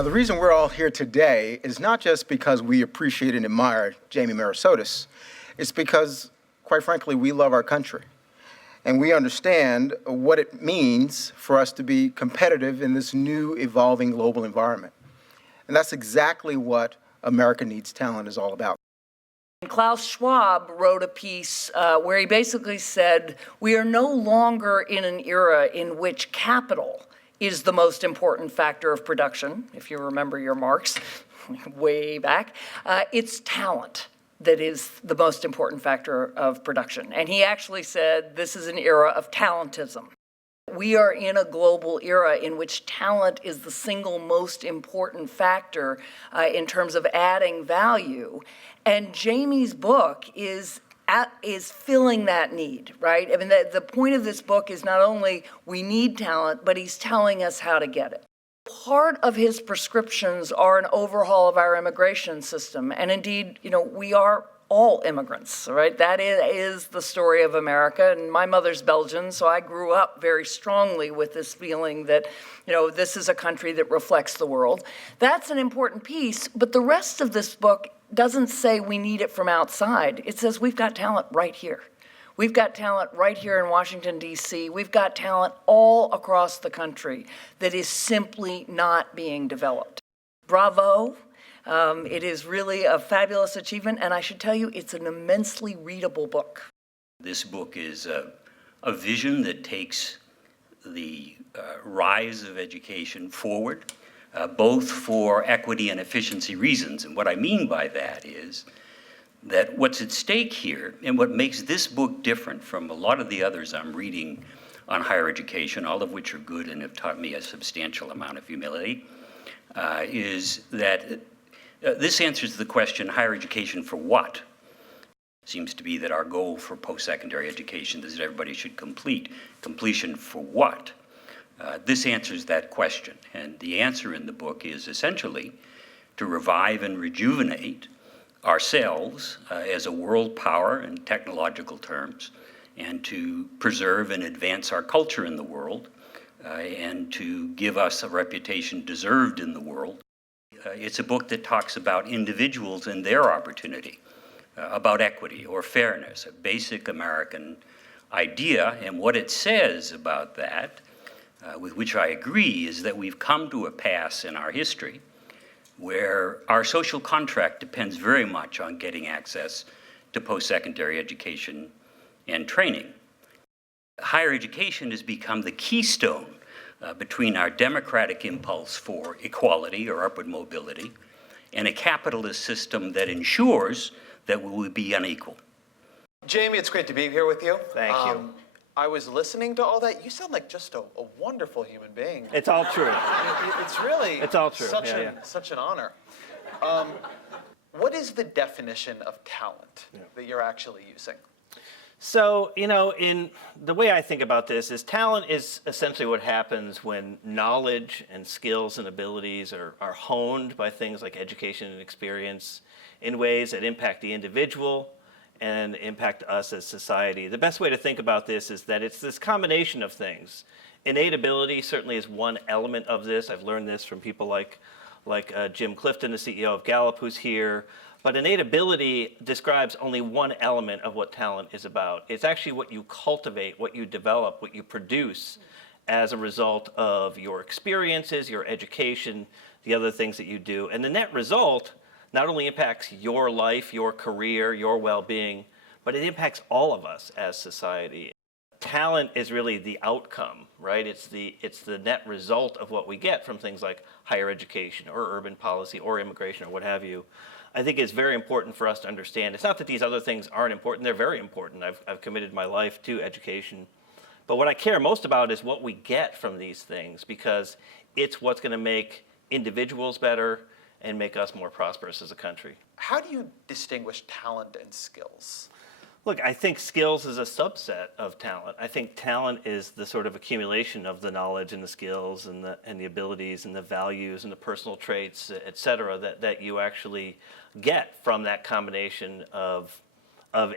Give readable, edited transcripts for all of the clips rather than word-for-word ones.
Now, the reason we're all here today is not just because we appreciate and admire Jamie Merisotis. It's because, quite frankly, we love our country. And we understand what it means for us to be competitive in this new, evolving global environment. And that's exactly what America Needs Talent is all about. Klaus Schwab wrote a piece where he basically said, we are no longer in an era in which capital is the most important factor of production, if you remember your Marx way back. It's talent that is the most important factor of production. And he actually said this is an era of talentism. We are in a global era in which talent is the single most important factor in terms of adding value. And Jamie's book is filling that need, right? I mean, the point of this book is not only we need talent, but he's telling us how to get it. Part of his prescriptions are an overhaul of our immigration system. And indeed, we are all immigrants, right? That is the story of America. And my mother's Belgian, so I grew up very strongly with this feeling that, this is a country that reflects the world. That's an important piece, but the rest of this book doesn't say we need it from outside. It says we've got talent right here. We've got talent right here in Washington, D.C. We've got talent all across the country that is simply not being developed. Bravo. It is really a fabulous achievement, and I should tell you, it's an immensely readable book. This book is a vision that takes the rise of education forward, both for equity and efficiency reasons. And what I mean by that is that what's at stake here, and what makes this book different from a lot of the others I'm reading on higher education, all of which are good and have taught me a substantial amount of humility, is that this answers the question, higher education for what? Seems to be that our goal for post-secondary education is that everybody should complete. Completion for what? This answers that question. And the answer in the book is essentially to revive and rejuvenate ourselves as a world power in technological terms, and to preserve and advance our culture in the world, and to give us a reputation deserved in the world. It's a book that talks about individuals and their opportunity, about equity or fairness, a basic American idea. And what it says about that, with which I agree, is that we've come to a pass in our history where our social contract depends very much on getting access to post-secondary education and training. Higher education has become the keystone between our democratic impulse for equality or upward mobility and a capitalist system that ensures that we will be unequal. Jamie, it's great to be here with you. Thank you. I was listening to all that. You sound like just a wonderful human being. It's all true. It's all true. Such an honor. What is the definition of talent that you're actually using? So, in the way I think about this is talent is essentially what happens when knowledge and skills and abilities are honed by things like education and experience in ways that impact the individual and impact us as society. The best way to think about this is that it's this combination of things. Innate ability certainly is one element of this. I've learned this from people like Jim Clifton, the CEO of Gallup, who's here. But innate ability describes only one element of what talent is about. It's actually what you cultivate, what you develop, what you produce as a result of your experiences, your education, the other things that you do. And the net result not only impacts your life, your career, your well-being, but it impacts all of us as society. Talent is really the outcome, right? It's the net result of what we get from things like higher education or urban policy or immigration or what have you. I think it's very important for us to understand. It's not that these other things aren't important. They're very important. I've committed my life to education. But what I care most about is what we get from these things, because it's what's going to make individuals better and make us more prosperous as a country. How do you distinguish talent and skills? Look, I think skills is a subset of talent. I think talent is the sort of accumulation of the knowledge and the skills and the abilities and the values and the personal traits, et cetera, that you actually get from that combination of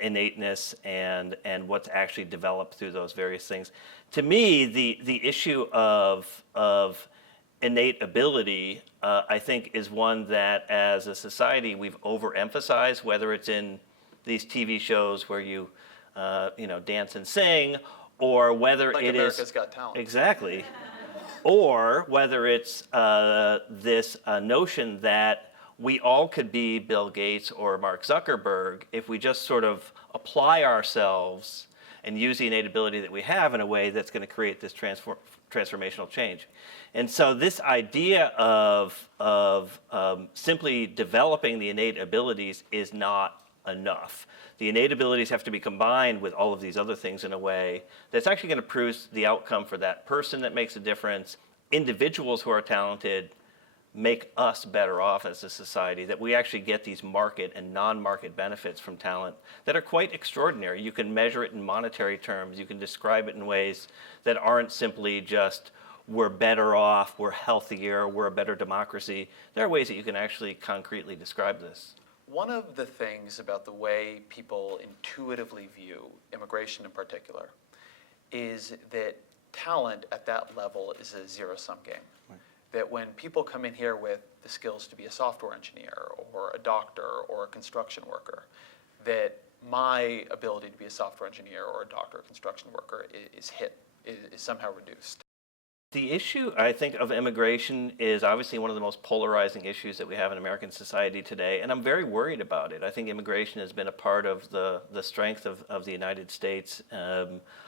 innateness and what's actually developed through those various things. To me, the issue of innate ability, I think, is one that as a society we've overemphasized, whether it's in these TV shows where you dance and sing, or whether Like it America's is Got Talent. exactly, or whether it's this notion that we all could be Bill Gates or Mark Zuckerberg if we just sort of apply ourselves and use the innate ability that we have in a way that's going to create this transformational change. And so this idea of simply developing the innate abilities is not enough. The innate abilities have to be combined with all of these other things in a way that's actually going to produce the outcome for that person that makes a difference. Individuals who are talented make us better off as a society, that we actually get these market and non-market benefits from talent that are quite extraordinary. You can measure it in monetary terms. You can describe it in ways that aren't simply just we're better off, we're healthier, we're a better democracy. There are ways that you can actually concretely describe this. One of the things about the way people intuitively view immigration in particular is that talent at that level is a zero-sum game. Right. That when people come in here with the skills to be a software engineer or a doctor or a construction worker, that my ability to be a software engineer or a doctor or construction worker is somehow reduced. The issue, I think, of immigration is obviously one of the most polarizing issues that we have in American society today, and I'm very worried about it. I think immigration has been a part of the strength of the United States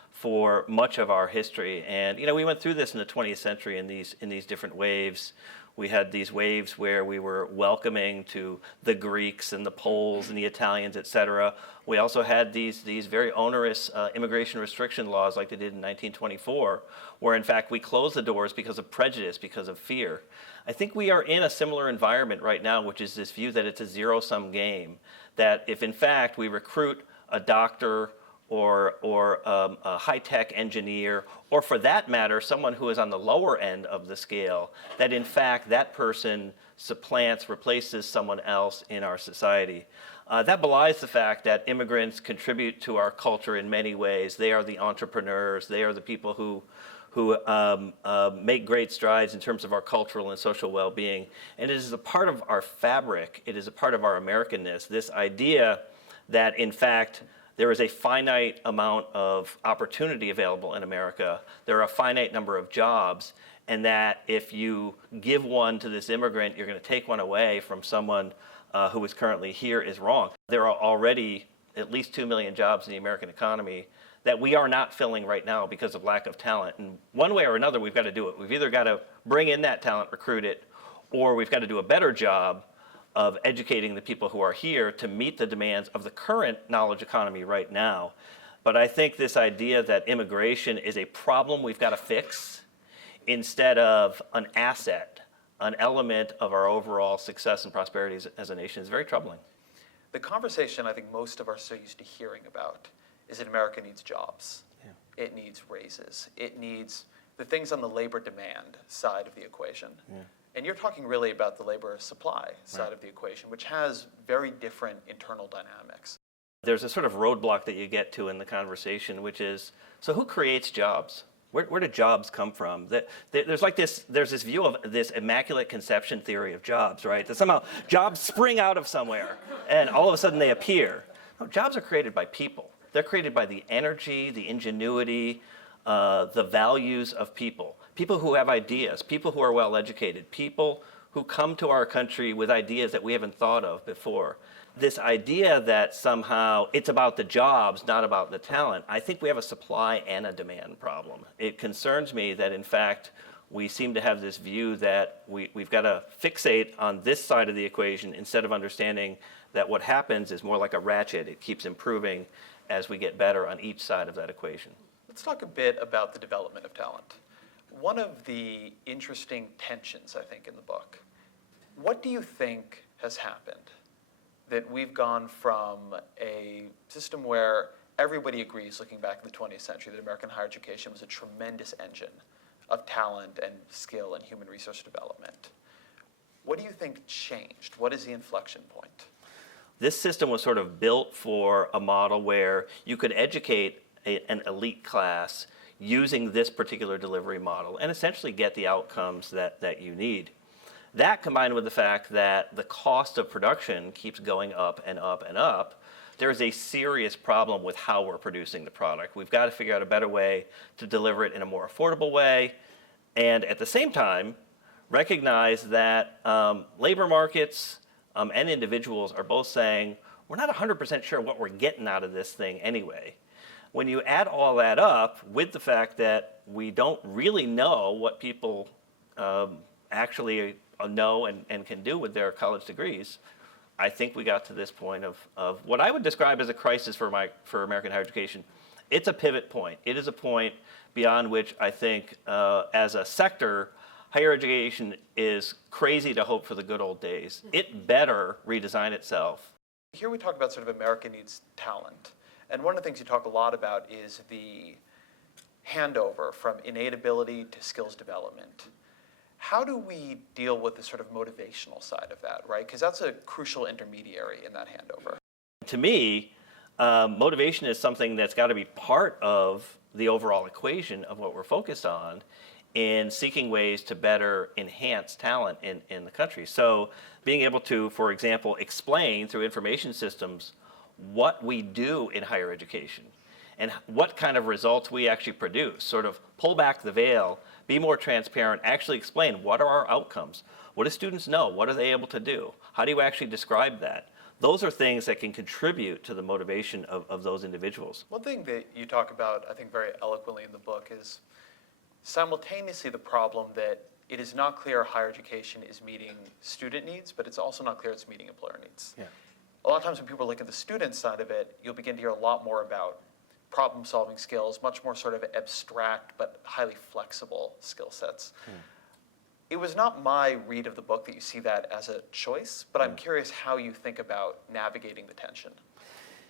for much of our history. And we went through this in the 20th century in these different waves. We had these waves where we were welcoming to the Greeks and the Poles and the Italians, et cetera. We also had these very onerous immigration restriction laws like they did in 1924, where in fact we closed the doors because of prejudice, because of fear. I think we are in a similar environment right now, which is this view that it's a zero-sum game, that if in fact we recruit a doctor or a high-tech engineer, or for that matter, someone who is on the lower end of the scale, that in fact that person supplants, replaces someone else in our society. That belies the fact that immigrants contribute to our culture in many ways. They are the entrepreneurs. They are the people who make great strides in terms of our cultural and social well-being. And it is a part of our fabric. It is a part of our Americanness, this idea that in fact there is a finite amount of opportunity available in America. There are a finite number of jobs, and that if you give one to this immigrant, you're going to take one away from someone who is currently here is wrong. There are already at least 2 million jobs in the American economy that we are not filling right now because of lack of talent. And one way or another, we've got to do it. We've either got to bring in that talent, recruit it, or we've got to do a better job of educating the people who are here to meet the demands of the current knowledge economy right now. But I think this idea that immigration is a problem we've got to fix instead of an asset, an element of our overall success and prosperity as a nation is very troubling. The conversation I think most of us are so used to hearing about is that America needs jobs. Yeah. It needs raises. It needs the things on the labor demand side of the equation. Yeah. And you're talking really about the labor supply side of the equation, which has very different internal dynamics. There's a sort of roadblock that you get to in the conversation, which is, so who creates jobs? Where do jobs come from? There's this view of this immaculate conception theory of jobs, right? That somehow jobs spring out of somewhere and all of a sudden they appear. No, jobs are created by people. They're created by the energy, the ingenuity, the values of people. People who have ideas, people who are well educated, people who come to our country with ideas that we haven't thought of before. This idea that somehow it's about the jobs, not about the talent, I think we have a supply and a demand problem. It concerns me that in fact we seem to have this view that we've got to fixate on this side of the equation instead of understanding that what happens is more like a ratchet. It keeps improving as we get better on each side of that equation. Let's talk a bit about the development of talent. One of the interesting tensions, I think, in the book, what do you think has happened? That we've gone from a system where everybody agrees, looking back in the 20th century, that American higher education was a tremendous engine of talent and skill and human resource development. What do you think changed? What is the inflection point? This system was sort of built for a model where you could educate an elite class, using this particular delivery model and essentially get the outcomes that you need. That combined with the fact that the cost of production keeps going up and up and up, there is a serious problem with how we're producing the product. We've got to figure out a better way to deliver it in a more affordable way, and at the same time, recognize that labor markets and individuals are both saying, we're not 100% sure what we're getting out of this thing anyway. When you add all that up with the fact that we don't really know what people actually know and can do with their college degrees, I think we got to this point of what I would describe as a crisis for American higher education. It's a pivot point. It is a point beyond which I think as a sector, higher education is crazy to hope for the good old days. It better redesign itself. Here we talk about sort of America needs talent. And one of the things you talk a lot about is the handover from innate ability to skills development. How do we deal with the sort of motivational side of that, right? Because that's a crucial intermediary in that handover. To me, motivation is something that's got to be part of the overall equation of what we're focused on in seeking ways to better enhance talent in the country. So being able to, for example, explain through information systems what we do in higher education and what kind of results we actually produce, sort of pull back the veil, be more transparent, actually explain what are our outcomes, what do students know, what are they able to do, how do you actually describe that? Those are things that can contribute to the motivation of those individuals. One thing that you talk about, I think very eloquently in the book, is simultaneously the problem that it is not clear higher education is meeting student needs, but it's also not clear it's meeting employer needs. Yeah. A lot of times when people look at the student side of it, you'll begin to hear a lot more about problem-solving skills, much more sort of abstract but highly flexible skill sets. It was not my read of the book that you see that as a choice, but I'm curious how you think about navigating the tension.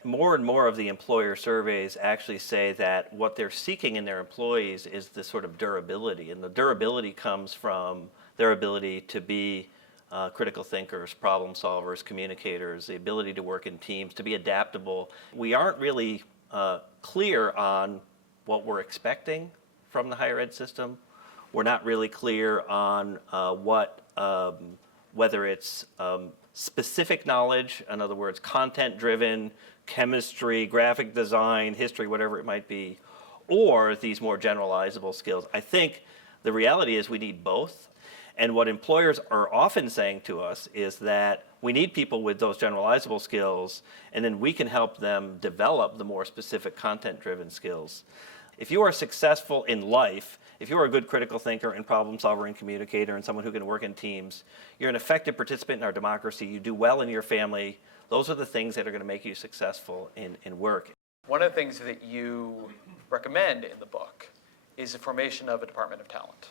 More and more of the employer surveys actually say that what they're seeking in their employees is this sort of durability, and the durability comes from their ability to be critical thinkers, problem solvers, communicators, the ability to work in teams, to be adaptable. We aren't really clear on what we're expecting from the higher ed system. We're not really clear on whether it's specific knowledge, in other words, content-driven, chemistry, graphic design, history, whatever it might be, or these more generalizable skills. I think the reality is we need both. And what employers are often saying to us is that we need people with those generalizable skills, and then we can help them develop the more specific content-driven skills. If you are successful in life, if you are a good critical thinker and problem solver and communicator and someone who can work in teams, you're an effective participant in our democracy, you do well in your family, those are the things that are going to make you successful in work. One of the things that you recommend in the book is the formation of a Department of Talent.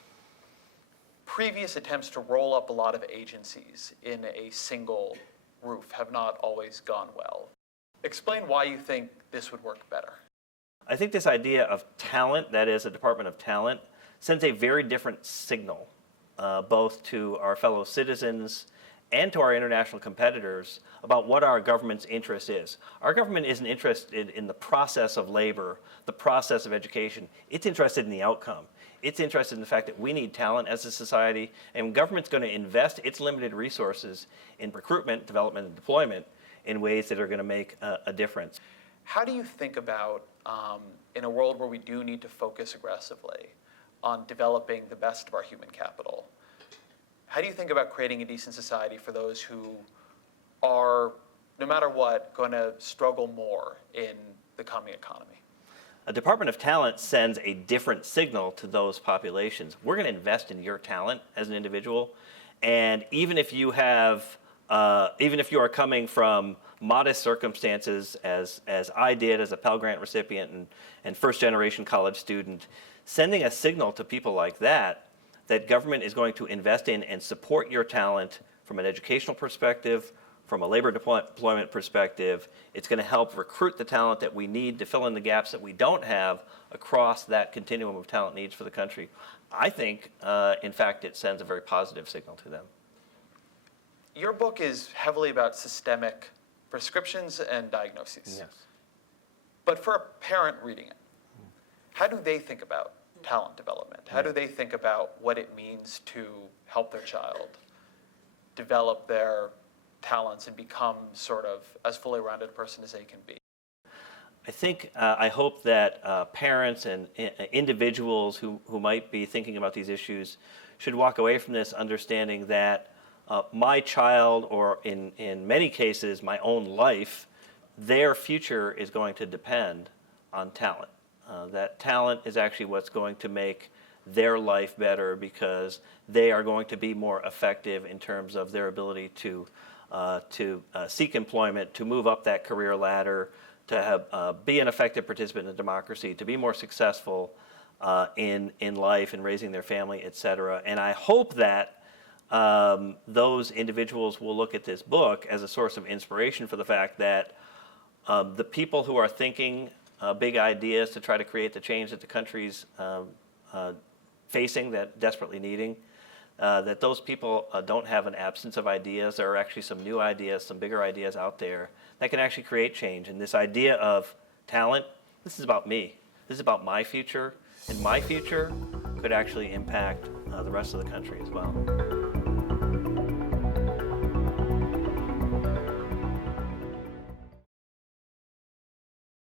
Previous attempts to roll up a lot of agencies in a single roof have not always gone well. Explain why you think this would work better. I think this idea of talent, that is a Department of Talent, sends a very different signal, both to our fellow citizens and to our international competitors about what our government's interest is. Our government isn't interested in the process of labor, the process of education. It's interested in the outcome. It's interested in the fact that we need talent as a society, and government's going to invest its limited resources in recruitment, development, and deployment in ways that are going to make a difference. How do you think about, in a world where we do need to focus aggressively on developing the best of our human capital, how do you think about creating a decent society for those who are, no matter what, going to struggle more in the coming economy? A Department of Talent sends a different signal to those populations. We're going to invest in your talent as an individual, and even if you are coming from modest circumstances, as I did as a Pell Grant recipient and first-generation college student, sending a signal to people like that government is going to invest in and support your talent from an educational perspective, from a labor deployment perspective. It's going to help recruit the talent that we need to fill in the gaps that we don't have across that continuum of talent needs for the country. I think, in fact, it sends a very positive signal to them. Your book is heavily about systemic prescriptions and diagnoses. Yes. But for a parent reading it, how do they think about talent development? How do they think about what it means to help their child develop their talents and become sort of as fully rounded a person as they can be? I think, I hope that parents and individuals who might be thinking about these issues should walk away from this understanding that my child, or in many cases, my own life, their future is going to depend on talent. That talent is actually what's going to make their life better, because they are going to be more effective in terms of their ability to seek employment, to move up that career ladder, to have, be an effective participant in democracy, to be more successful in life and raising their family, et cetera. And I hope that those individuals will look at this book as a source of inspiration for the fact that the people who are thinking big ideas to try to create the change that the country's facing, that desperately needing, that those people don't have an absence of ideas. There are actually some new ideas, some bigger ideas out there that can actually create change. And this idea of talent, this is about me. This is about my future, and my future could actually impact the rest of the country as well.